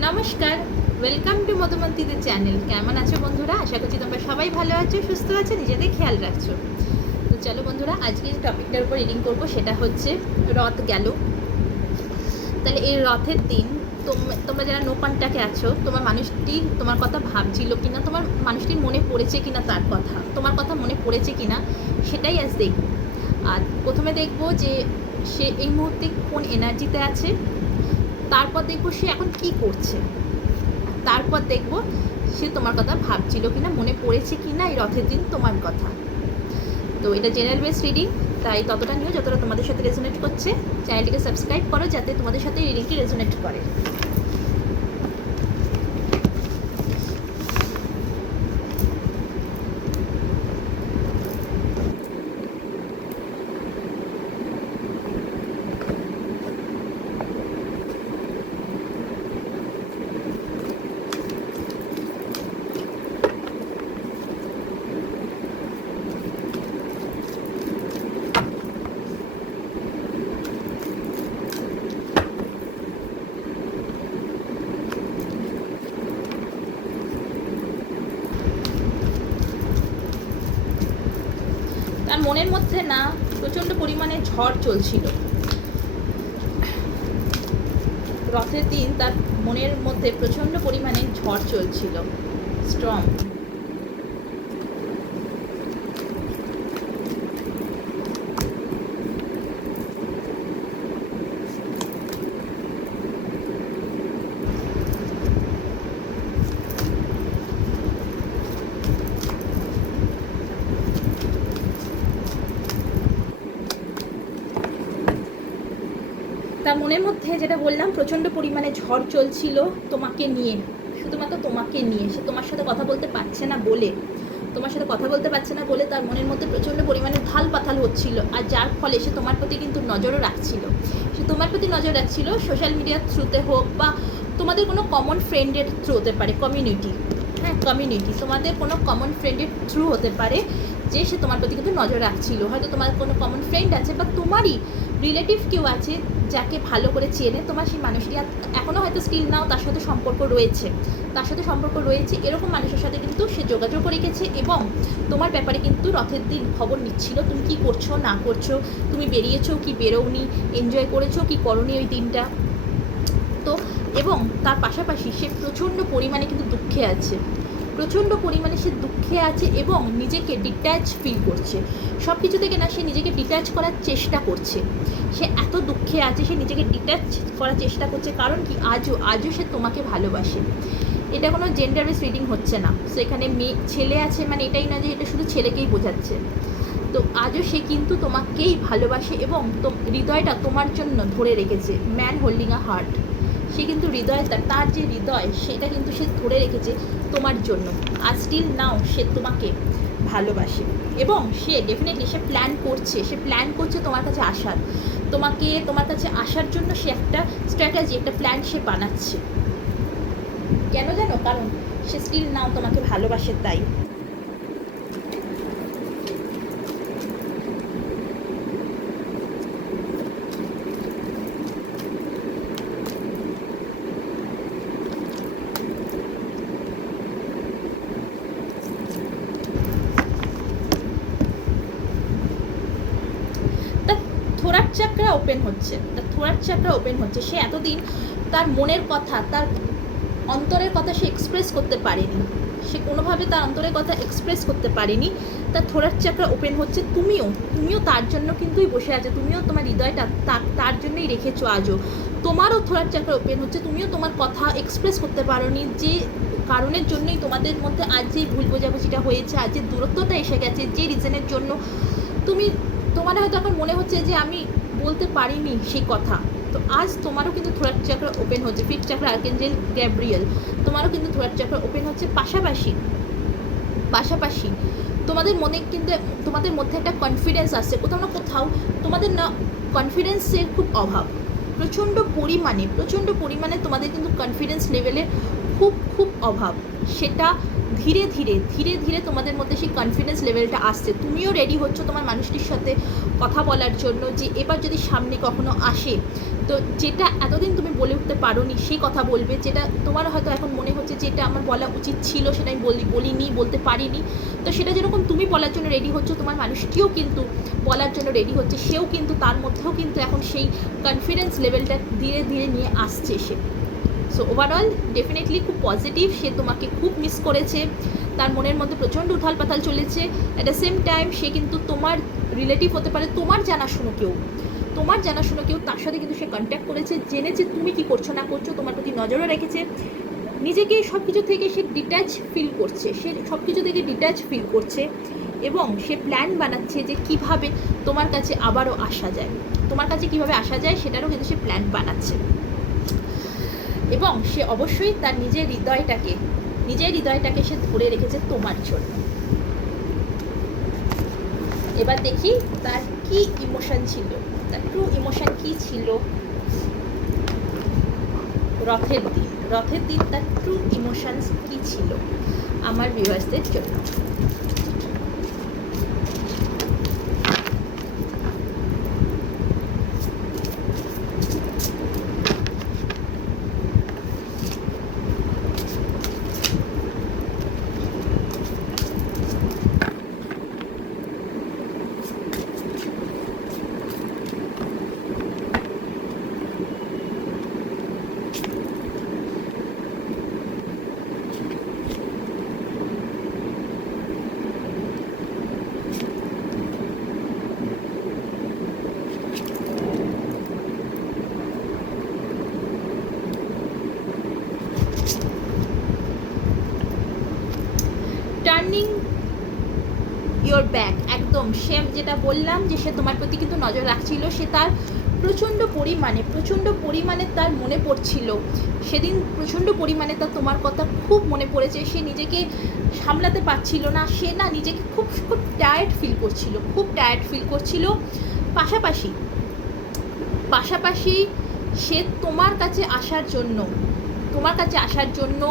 নমস্কার welcome to মধুমন্তীদের channel কেমন আছো বন্ধুরা? আশা করছি তোমরা সবাই ভালো আছো, সুস্থ আছো, নিজেদের খেয়াল রাখছো। তো চলো বন্ধুরা আজকে যে টপিকটার উপর রিডিং করব, সেটা হচ্ছে রথ গেল। তাহলে এই রথের দিন তোম- তোমরা যারা নো কন্ট্যাক্টে আছো, তোমার মানুষটি তোমার কথা ভাবছিল কিনা, তোমার মানুষটির মনে পড়েছে কিনা তার কথা, তোমার কথা মনে পড়েছে কিনা, সেটাই আজ দেখব। আর প্রথমে দেখব যে সে এই মুহূর্তে কোন এনার্জিতে আছে তারপর দেখব সে এখন কি করছে। তারপর দেখব সে তোমার কথা ভাবছিল কিনা, মনে পড়েছে কি না এই রথের দিন তোমার কথা। তো এটা জেনারেল বেস রিডিং তাই ততটা নিয়েও যতটা তোমাদের সাথে রেজোনেট করছে চ্যানেলটিকে সাবস্ক্রাইব করো যাতে তোমাদের সাথে রিডিংটি রেজোনেট করে তার মনের মধ্যে না প্রচণ্ড পরিমাণে ঝড় চলছিল। রথের দিন তার মনের মধ্যে প্রচণ্ড পরিমাণে ঝড় চলছিল। স্ট্রং তার মনের মধ্যে যেটা বললাম, প্রচণ্ড পরিমাণে ঝড় চলছিল তোমাকে নিয়ে। শুধুমাত্র তোমাকে নিয়ে। সে তোমার সাথে কথা বলতে পারছে না বলে। তোমার সাথে কথা বলতে পারছে না বলে তার মনের মধ্যে প্রচণ্ড পরিমাণে ঢাল পাথাল হচ্ছিল। আর যার ফলে সে তোমার প্রতি কিন্তু নজরও রাখছিল। সে তোমার প্রতি নজর রাখছিল সোশ্যাল মিডিয়ার থ্রুতে হোক বা তোমাদের কোনো কমন ফ্রেন্ডের থ্রু হতে পারে কমিউনিটি হ্যাঁ কমিউনিটি তোমাদের কোনো কমন ফ্রেন্ডের থ্রু হতে পারে যে সে তোমার প্রতি কিন্তু নজর রাখছিল। হয়তো তোমার কোনো কমন ফ্রেন্ড আছে বা তোমারই রিলেটিভ কেউ আছে যাকে ভালো করে চেনে, তোমার সেই মানুষটি এখনও হয়তো স্টিল নাও, তার সাথে সম্পর্ক রয়েছে। তার সাথে সম্পর্ক রয়েছে, এরকম মানুষের সাথে কিন্তু সে যোগাযোগ রেখেছে এবং তোমার ব্যাপারে কিন্তু রথের দিন খবর নিচ্ছিল, তুমি কি করছ, না করছ, তুমি বেরিয়েছো কি বেরোওনি এনজয় করেছ কি করনি ওই দিনটা? তো, এবং তার পাশাপাশি সে প্রচণ্ড পরিমাণে কিন্তু দুঃখে আছে। প্রচণ্ড পরিমাণে সে দুঃখে আছে এবং নিজেকে ডিট্যাচ ফিল করছে। সব কিছু থেকে না, সে নিজেকে ডিট্যাচ করার চেষ্টা করছে। সে এত দুঃখে আছে, সে নিজেকে ডিট্যাচ করার চেষ্টা করছে, কারণ কি আজও আজও সে তোমাকে ভালোবাসে। এটা কোনো জেন্ডার বেস রিডিং হচ্ছে না। সেখানে মেয়ে ছেলে আছে মানে এটাই না যে এটা শুধু ছেলেকেই বোঝাচ্ছে। তো আজও সে কিন্তু তোমাকেই ভালোবাসে এবং তো, হৃদয়টা তোমার জন্য ধরে রেখেছে ম্যান হোল্ডিং আ হার্ট সে কিন্তু হৃদয় তার তার যে হৃদয়, সেটা কিন্তু সে ধরে রেখেছে তোমার জন্য। আর স্টিল নাও সে তোমাকে ভালোবাসে। এবং সে ডেফিনেটলি সে প্ল্যান করছে, সে প্ল্যান করছে তোমার কাছে আসার। তোমাকে, তোমার কাছে আসার জন্য সে একটা স্ট্র্যাটাজি একটা প্ল্যান সে বানাচ্ছে। কেন জানো? কারণ সে স্টিল নাও তোমাকে ভালোবাসে তাই তার চাকরা ওপেন হচ্ছে তার থোরার চাকরা ওপেন হচ্ছে। সে এতদিন তার মনের কথা, তার অন্তরের কথা সে এক্সপ্রেস করতে পারেনি। সে কোনোভাবে তার অন্তরের কথা এক্সপ্রেস করতে পারেনি। তার থোরার চাকরা ওপেন হচ্ছে। তুমিও তুমিও তার জন্য কিন্তুই বসে আছো। তুমিও তোমার হৃদয়টা তার জন্যই রেখেছো আজও। তোমারও থোরার চাকরা ওপেন হচ্ছে। তুমিও তোমার কথা এক্সপ্রেস করতে পারোনি। যে কারণের জন্যই তোমাদের মধ্যে আজ যে ভুল বোঝাবুঝিটা হয়েছে, আজ যে দূরত্বটা এসে গেছে, যে রিজনের জন্য। তুমি, তোমার হয়তো এখন মনে হচ্ছে যে আমি বলতে পারিনি সেই কথা। তো আজ তোমারও কিন্তু থোরার চাকরা ওপেন হচ্ছে ফিফথ চাকরা আর্কেঞ্জেল গ্যাব্রিয়েল তোমারও কিন্তু থোরার চাকরা ওপেন হচ্ছে পাশাপাশি পাশাপাশি। তোমাদের মনে কিন্তু, তোমাদের মধ্যে একটা কনফিডেন্স আসছে কোথাও না কোথাও তোমাদের না কনফিডেন্সের খুব অভাব। প্রচণ্ড পরিমাণে প্রচণ্ড পরিমাণে তোমাদের কিন্তু কনফিডেন্স লেভেলের খুব খুব অভাব। সেটা ধীরে ধীরে ধীরে ধীরে তোমাদের মধ্যে সেই কনফিডেন্স লেভেলটা আসছে। তুমিও রেডি হচ্ছ তোমার মানুষটির সাথে কথা বলার জন্য যে এবার যদি সামনে কখনো আসে, তো যেটা এতদিন তুমি বলে উঠতে পারোনি সেই কথা বলবে, যেটা তোমার হয়তো এখন মনে হচ্ছে যে এটা আমার বলা উচিত ছিল, সেটা আমি বলি, বলিনি, বলতে পারিনি। তো সেটা যেরকম তুমি বলার জন্য রেডি হচ্ছ, তোমার মানুষটিও কিন্তু বলার জন্য রেডি হচ্ছে, সেও কিন্তু তার মধ্যেও কিন্তু এখন সেই কনফিডেন্স লেভেলটা ধীরে ধীরে নিয়ে আসছে সে। সো ওভারঅল ডেফিনেটলি খুব পজিটিভ সে তোমাকে খুব মিস করেছে। তার মনের মধ্যে প্রচণ্ড উথাল পাতাল চলেছে। অ্যাট দ্য সেম টাইম সে কিন্তু তোমার রিলেটিভ হতে পারে, তোমার জানাশুনো কেউ। তোমার জানাশুনো কেউ, তার সাথে কিন্তু সে কন্ট্যাক্ট করেছে। জেনেছে তুমি কি করছ, না করছ, তোমার প্রতি নজরও রেখেছে। নিজেকে সব কিছু থেকে সে ডিট্যাচ ফিল করছে। সে সব কিছু থেকে ডিট্যাচ ফিল করছে। এবং সে প্ল্যান বানাচ্ছে যে কীভাবে তোমার কাছে আবারও আসা যায়। তোমার কাছে কীভাবে আসা যায়, সেটারও কিন্তু সে প্ল্যান বানাচ্ছে। এবং সে অবশ্যই তার নিজের হৃদয়টাকে নিজের হৃদয়টাকে সে ধরে রেখেছে তোমার জন্য। এবার দেখি তার কি ইমোশন ছিল। তার ট্রু ইমোশন কি ছিল? রথের দিন। রথের দিন তার ট্রু ইমোশনস কি ছিল? আমার ভিউয়ার্সদের জন্য। ব্যাক একদম। সে যেটা বললাম যে সে তোমার প্রতি কিন্তু নজর রাখছিল, সে তার প্রচণ্ড পরিমাণে প্রচণ্ড পরিমাণে তার মনে পড়ছিল। সেদিন প্রচণ্ড পরিমাণে তার তোমার কথা খুব মনে পড়েছে। সে নিজেকে সামলাতে পারছিল না, সে না নিজেকে খুব খুব টায়ার্ড ফিল করছিল, খুব টায়ার্ড ফিল করছিল। পাশাপাশি পাশাপাশি সে তোমার কাছে আসার জন্য, তোমার কাছে আসার জন্য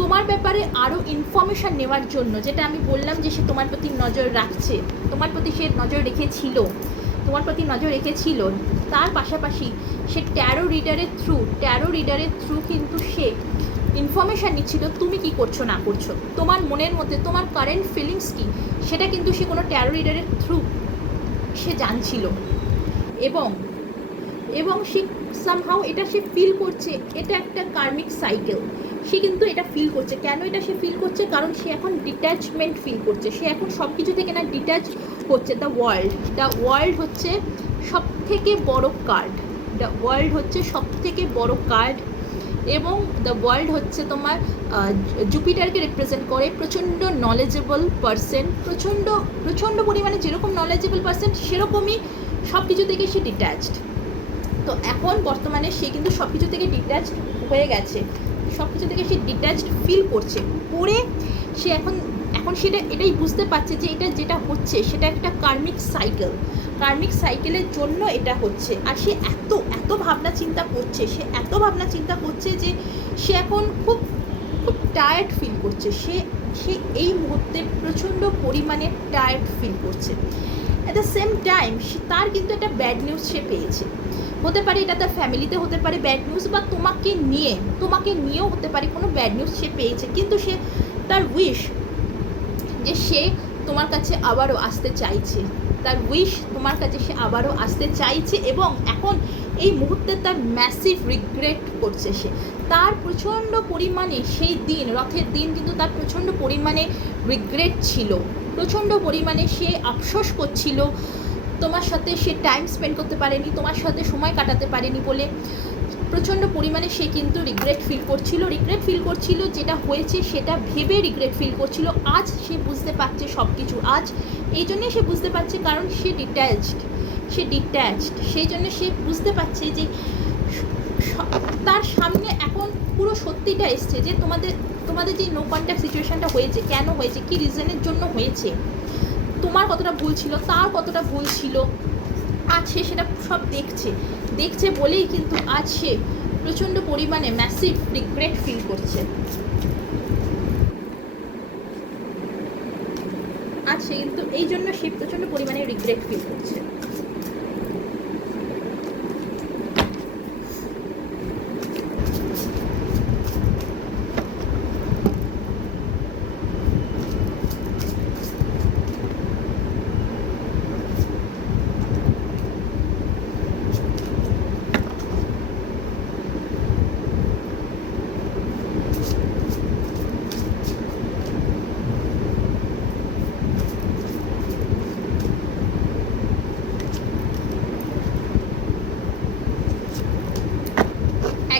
তোমার ব্যাপারে আরও ইনফরমেশান নেওয়ার জন্য, যেটা আমি বললাম যে সে তোমার প্রতি নজর রাখছে, তোমার প্রতি সে নজর রেখেছিল, তোমার প্রতি নজর রেখেছিল, তার পাশাপাশি সে ট্যারো রিডারের থ্রু ট্যারো রিডারের থ্রু কিন্তু সে ইনফরমেশান নিচ্ছিল, তুমি কি করছ, না করছ, তোমার মনের মধ্যে, তোমার কারেন্ট ফিলিংস কি, সেটা কিন্তু সে কোনো ট্যারো রিডারের থ্রু সে জানছিল। এবং এবং সে সামহাও এটা সে ফিল করছে, এটা একটা কার্মিক সাইকেল সে কিন্তু এটা ফিল করছে। কেন এটা সে ফিল করছে? কারণ সে এখন ডিট্যাচমেন্ট ফিল করছে। সে এখন সব কিছু থেকে না ডিট্যাচ হচ্ছে দ্য ওয়ার্ল্ড দ্য ওয়ার্ল্ড হচ্ছে সব থেকে বড় কার্ড দ্য ওয়ার্ল্ড হচ্ছে সব থেকে বড় কার্ড এবং দ্য ওয়ার্ল্ড হচ্ছে তোমার জুপিটারকে রিপ্রেজেন্ট করে প্রচণ্ড নলেজেবল পার্সন প্রচণ্ড প্রচণ্ড পরিমাণে যেরকম নলেজেবল পার্সন সেরকমই সব কিছু থেকে সে ডিট্যাচড তো এখন বর্তমানে সে কিন্তু সব কিছু থেকে ডিট্যাচড হয়ে গেছে। সব কিছু থেকে সে ডিট্যাচড ফিল করছে। করে সে এখন এখন সেটা, এটাই বুঝতে পারছে যে এটা যেটা হচ্ছে, সেটা একটা কার্মিক সাইকেল কার্মিক সাইকেলের জন্য এটা হচ্ছে। আর সে এত এত ভাবনা চিন্তা করছে, সে এত ভাবনা চিন্তা করছে যে সে এখন খুব খুব টায়ার্ড ফিল করছে। সে সে এই মুহূর্তে প্রচণ্ড পরিমাণে টায়ার্ড ফিল করছে। অ্যাট দ্য সেম টাইম তার কিন্তু একটা ব্যাড নিউজ সে পেয়েছে। হতে পারে এটা তার ফ্যামিলিতে হতে পারে ব্যাড নিউজ বা তোমাকে নিয়ে, তোমাকে নিয়েও হতে পারে কোনো ব্যাড নিউজ সে পেয়েছে। কিন্তু সে তার উইশ যে সে তোমার কাছে আবারও আসতে চাইছে। তার উইশ তোমার কাছে সে আবারও আসতে চাইছে এবং এখন এই মুহূর্তে তার ম্যাসিভ রিগ্রেট করছে সে। তার প্রচণ্ড পরিমাণে সেই দিন, রথের দিন কিন্তু তার প্রচণ্ড পরিমাণে রিগ্রেট ছিল। প্রচণ্ড পরিমাণে সে আফসোস করছিল। তোমার সাথে সে টাইম স্পেন্ড করতে পারেনি, তোমার সাথে সময় কাটাতে পারেনি বলে প্রচণ্ড পরিমাণে সে কিন্তু রিগ্রেট ফিল করছিল। রিগ্রেট ফিল করছিল যেটা হয়েছে সেটা ভেবে রিগ্রেট ফিল করছিল। আজ সে বুঝতে পারছে সব কিছু আজ এই জন্যই সে বুঝতে পারছে কারণ সে ডিট্যাচড সে ডিট্যাচড সেই জন্য সে বুঝতে পারছে যে তার সামনে এখন পুরো সত্যিটা এসছে যে তোমাদের তোমাদের যে নো কন্ট্যাক্ট সিচুয়েশনটা হয়েছে, কেন হয়েছে, কী রিজনের জন্য হয়েছে। তোমার কতটা ভুল ছিল, তার কতটা ভুল ছিল, আজ সে সেটা সব দেখছে। দেখছে বলেই কিন্তু আজ সে প্রচণ্ড পরিমাণে ম্যাসিভ রিগ্রেট ফিল করছে। আজ সে কিন্তু, এই জন্য সে প্রচণ্ড পরিমাণে রিগ্রেট ফিল করছে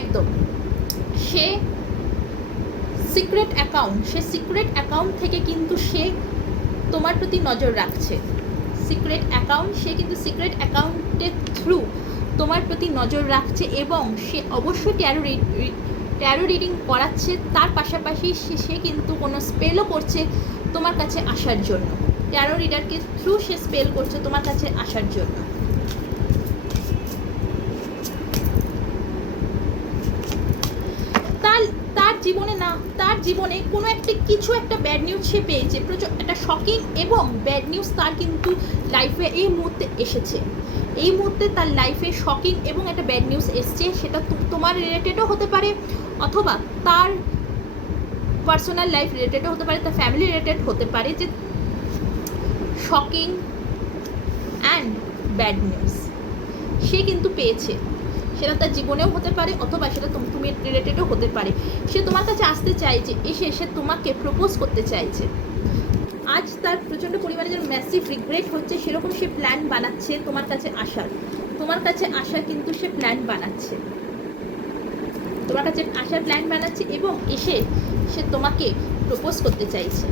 একদম সে সিক্রেট অ্যাকাউন্ট সে সিক্রেট অ্যাকাউন্ট থেকে কিন্তু সে তোমার প্রতি নজর রাখছে। সিক্রেট অ্যাকাউন্ট সে কিন্তু সিক্রেট অ্যাকাউন্টের থ্রু তোমার প্রতি নজর রাখছে এবং সে অবশ্যই ট্যারো ট্যারো রিডিং করাচ্ছে। তার পাশাপাশি সে সে কিন্তু কোনো স্পেলও করছে তোমার কাছে আসার জন্য। ট্যারো রিডারকে থ্রু সে স্পেল করছে তোমার কাছে আসার জন্য তার তার জীবনে না, তার জীবনে কোনো একটা, কিছু একটা ব্যাড নিউজ সে পেয়েছে। প্রচুর একটা শকিং এবং ব্যাড নিউজ তার কিন্তু লাইফে এই মুহূর্তে এসেছে। এই মুহূর্তে তার লাইফে শকিং এবং একটা ব্যাড নিউজ এসছে, সেটা তোমার রিলেটেডও হতে পারে, অথবা তার পার্সোনাল লাইফ রিলেটেডও হতে পারে, তার ফ্যামিলি রিলেটেড হতে পারে যে শকিং অ্যান্ড ব্যাড নিউজ সে কিন্তু পেয়েছে। সেটা তার জীবনেও হতে পারে অথবা সেটা তুম- রিলেটেডও হতে পারে। সে তোমার কাছে আসতে চাইছে, এসে সে তোমাকে প্রপোজ করতে চাইছে। আজ তার প্রচণ্ড পরিমাণে যেন ম্যাসিভ রিগ্রেট হচ্ছে, সেরকম সে প্ল্যান বানাচ্ছে তোমার কাছে আসার। তোমার কাছে আসা কিন্তু সে প্ল্যান বানাচ্ছে। তোমার কাছে আসার প্ল্যান বানাচ্ছে এবং এসে সে তোমাকে প্রপোজ করতে চাইছে।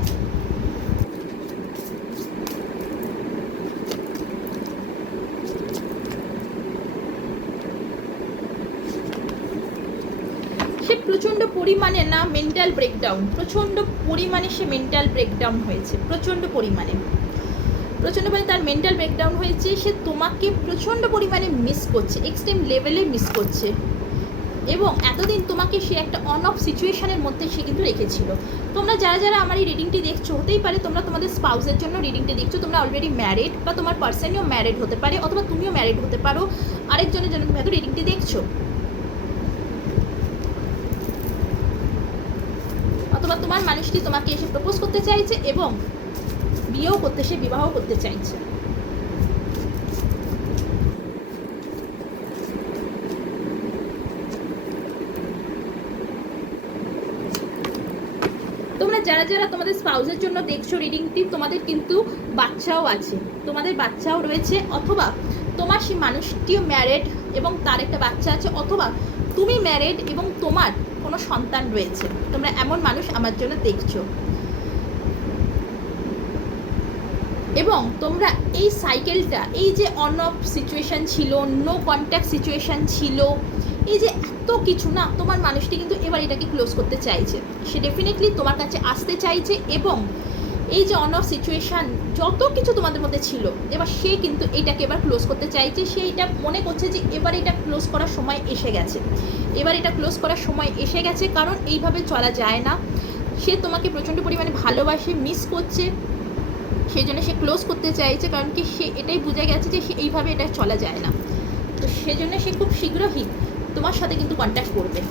সে প্রচণ্ড পরিমাণে না মেন্টাল ব্রেকডাউন প্রচণ্ড পরিমাণে সে মেন্টাল ব্রেকডাউন হয়েছে, প্রচণ্ড পরিমাণে। প্রচণ্ড পরিমাণে তার মেন্টাল ব্রেকডাউন হয়েছে, সে তোমাকে প্রচণ্ড পরিমাণে মিস করছে এক্সট্রিম লেভেলে মিস করছে। এবং এতদিন তোমাকে সে একটা অন অফ সিচুয়েশনের মধ্যে সে কিন্তু রেখেছিল। তোমরা যারা যারা আমার এই রিডিংটি দেখছ, হতেই পারে তোমরা তোমাদের স্পাউসের জন্য রিডিংটি দেখছ, তোমরা অলরেডি ম্যারিড বা তোমার পার্সনও ম্যারিড হতে পারে অথবা তুমিও ম্যারিড হতে পারো, আরেকজনের জন্য তুমি হয়তো রিডিংটি দেখছ। অথবা তোমার মানুষটি তোমাকে এসে প্রপোজ করতে চাইছে এবং বিয়েও করতে, সে বিবাহ করতে চাইছে। তোমরা যারা যারা তোমাদের স্পাউসের জন্য দেখছ রিডিংটি তোমাদের কিন্তু বাচ্চাও আছে। তোমাদের বাচ্চাও রয়েছে, অথবা তোমার সেই মানুষটিও ম্যারেড এবং তার একটা বাচ্চা আছে, অথবা তুমি ম্যারেড এবং তোমার কোনো সন্তান রয়েছে। তোমরা এমন মানুষ আমার জন্য দেখছ। এবং তোমরা এই সাইকেলটা এই যে অন অফ সিচুয়েশান ছিল নো কন্ট্যাক্ট সিচুয়েশান ছিল, এই যে এত কিছু না, তোমার মানুষটি কিন্তু এবার এটাকে ক্লোজ করতে চাইছে। সে ডেফিনেটলি তোমার কাছে আসতে চাইছে এবং এই যে অন অফ সিচুয়েশান যত কিছু তোমাদের মধ্যে ছিল, এবার সে কিন্তু এটাকে এবার ক্লোজ করতে চাইছে। সে এটা মনে করছে যে এবার এটা ক্লোজ করার সময় এসে গেছে। এবার এটা ক্লোজ করার সময় এসে গেছে, কারণ এইভাবে চলা যায় না। সে তোমাকে প্রচণ্ড পরিমাণে ভালোবাসে মিস করছে। সেই জন্য সে ক্লোজ করতে চাইছে, কারণ কি সে এটাই বুঝে গেছে যে সে এইভাবে এটা চলা যায় না। তো সেজন্য সে খুব শীঘ্রই তোমার সাথে কিন্তু কন্ট্যাক্ট করবে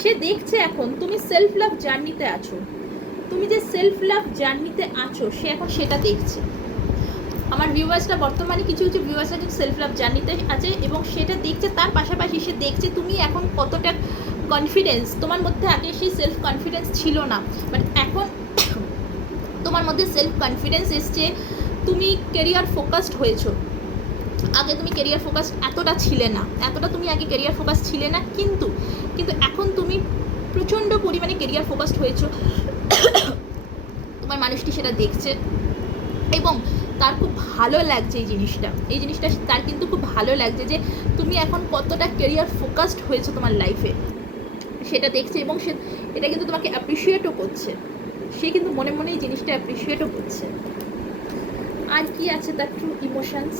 সে দেখছে এখন, তুমি সেলফ লাভ জার্নিতে আছো। তুমি যে সেলফ লাভ জার্নিতে আছো, সে এখন সেটা দেখছে। আমার ভিউয়ার্সরা বর্তমানে কিছু কিছু ভিউয়ার্সরা কিন্তু সেলফ লাভ জার্নিতে আছে এবং সেটা দেখছে, তার পাশাপাশি সে দেখছে তুমি এখন কতটা কনফিডেন্স তোমার মধ্যে আগে সেই সেলফ কনফিডেন্স ছিল না। বাট এখন তোমার মধ্যে সেলফ কনফিডেন্স এসছে, তুমি কেরিয়ার ফোকাসড হয়েছো। আগে তুমি কেরিয়ার ফোকাস এতটা ছিলে না, এতটা তুমি আগে কেরিয়ার ফোকাস ছিলে না, কিন্তু কিন্তু এখন তুমি প্রচণ্ড পরিমাণে কেরিয়ার ফোকাসড হয়েছো। তোমার মানুষটি সেটা দেখছে এবং তার খুব ভালো লাগছে এই জিনিসটা। এই জিনিসটা তার কিন্তু খুব ভালো লাগছে যে তুমি এখন কতটা কেরিয়ার ফোকাসড হয়েছে তোমার লাইফে সেটা দেখছে এবং সে, এটা কিন্তু তোমাকে অ্যাপ্রিসিয়েটও করছে। সে কিন্তু মনে মনে এই জিনিসটা অ্যাপ্রিসিয়েটও করছে। আর কি আছে তার ট্রু ইমোশনস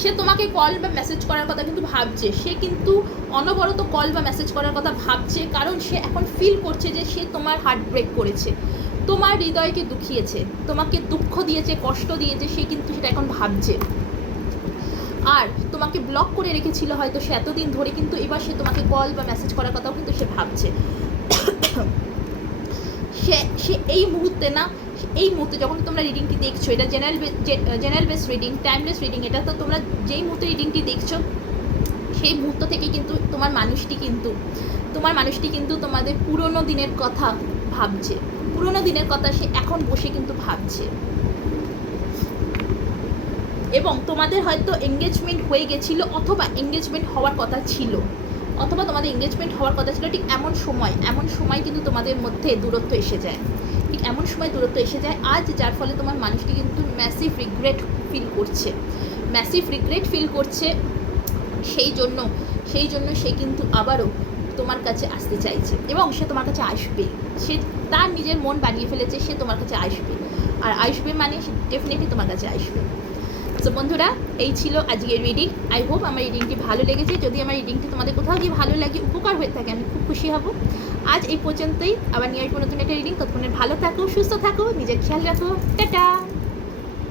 সে তোমাকে কল বা মেসেজ করার কথা কিন্তু ভাবছে। সে কিন্তু অনবরত কল বা মেসেজ করার কথা ভাবছে, কারণ সে এখন ফিল করছে যে সে তোমার হার্ট ব্রেক করেছে। তোমার হৃদয়কে দুঃখিয়েছে, তোমাকে দুঃখ দিয়েছে, কষ্ট দিয়েছে, সে কিন্তু সেটা এখন ভাবছে। আর তোমাকে ব্লক করে রেখেছিল হয়তো সে এতদিন ধরে, কিন্তু এবার সে তোমাকে কল বা মেসেজ করার কথাও কিন্তু সে ভাবছে। সে সে এই মুহূর্তে না এই মুহূর্তে যখন তোমরা রিডিংটি দেখছ, এটা general general base reading timeless reading এটা তো তোমরা যেই মুহূর্তে রিডিংটি দেখছ, সেই মুহূর্ত থেকে কিন্তু তোমার মানুষটি কিন্তু, তোমার মানুষটি কিন্তু তোমাদের পুরনো দিনের কথা ভাবছে। পুরনো দিনের কথা সে এখন বসে কিন্তু ভাবছে। এবং তোমাদের হয়তো এঙ্গেজমেন্ট হয়ে গেছিল অথবা এঙ্গেজমেন্ট হওয়ার কথা ছিল। অথবা তোমাদের এঙ্গেজমেন্ট হওয়ার কথা ছিল ঠিক এমন সময় এমন সময় কিন্তু তোমাদের মধ্যে দূরত্ব এসে যায়। এমন সময় দূরত্ব এসে যায়, আজ যার ফলে তোমার মানুষটি কিন্তু ম্যাসিভ রিগ্রেট ফিল করছে। ম্যাসিভ রিগ্রেট ফিল করছে সেই জন্য সেই জন্য সে কিন্তু আবারও তোমার কাছে আসতে চাইছে এবং সে তোমার কাছে আসবে। সে তার নিজের মন বানিয়ে ফেলেছে, সে তোমার কাছে আসবে। আর আসবে মানে সে ডেফিনেটলি তোমার কাছে আসবে। তো বন্ধুরা, এই ছিল আজকের রিডিং আই হোপ আমার রিডিংটি ভালো লেগেছে। যদি আমার রিডিংটি তোমাদের কোথাও গিয়ে ভালো লাগে, উপকার হয়ে থাকে, আমি খুব খুশি হব। আজ এই পর্যন্তই। আবার নিয়ে আসব নতুন একটা রিডিং ততক্ষণে ভালো থাকো, সুস্থ থাকো, নিজের খেয়াল রাখো। টাটা!